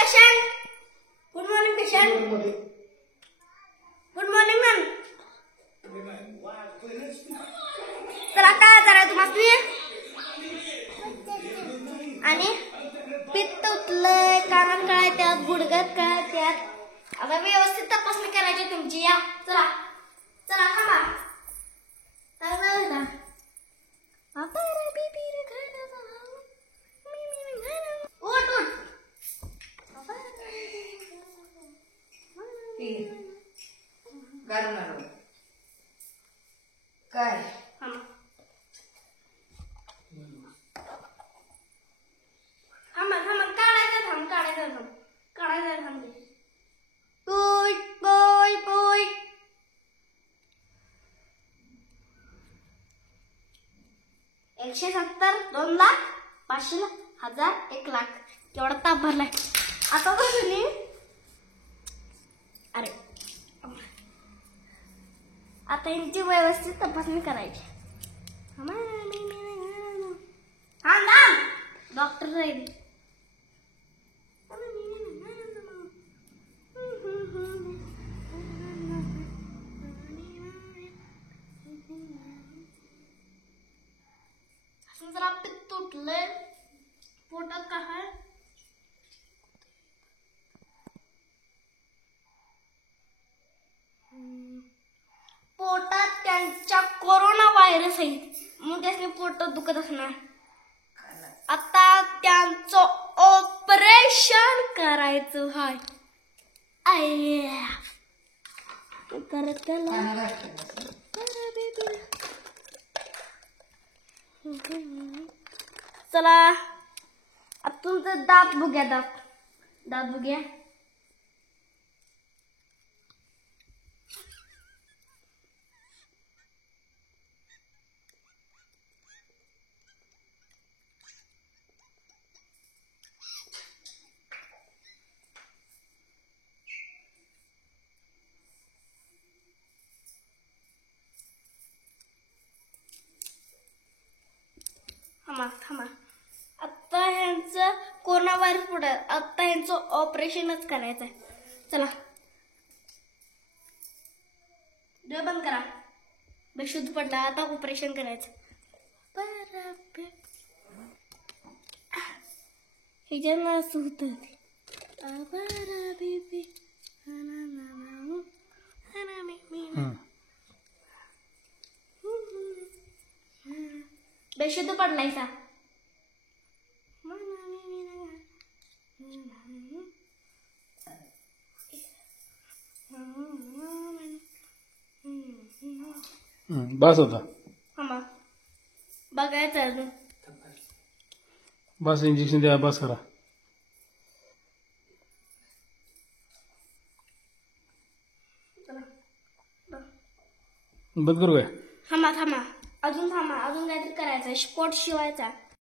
Patient. Good morning patient. Good morning ma'am. चला काय करा तुम्हाला आणि पित्त उठलंय, कानात कळत्यात, गुडघ्यात कळत्यात. आता व्यवस्थित तपासणी करायची तुमची. या चला चला थांबा. उठ उठ. काय काढायचं. पोय पोय पोय. 170, 2 लाख, 500, 1000, 1 लाख केवढा ताप भरलाय. आता बसून अरे आता यांची व्यवस्थित तपासणी करायची. हा डॉक्टर राहील. जरा पित्त उठलंय, पोटात काय आहे. पोटात त्यांच्या कोरोना व्हायरस आहे म्हणून त्याने पोटात दुखत असणार. आता त्यांचं ऑपरेशन करायचं हाय. करत चला आता तुमचं दात बघूया. दात बघूया. थांबा. आता ह्यांचं कोरोना व्हायरस पुढे. आता ह्यांचं ऑपरेशनच करायचं आहे. चला डोळे बंद करा. बेशुद्ध पडला. आता ऑपरेशन करायचं. हे ज्यांना असं होतं बेशुद्ध पडलाय सा. बस होता. बघायचं अजून. बस इंजेक्शन द्या. बस करा. बंद करू काय? थांबा. अजून काहीतरी करायचं. स्पॉट शिवायचा.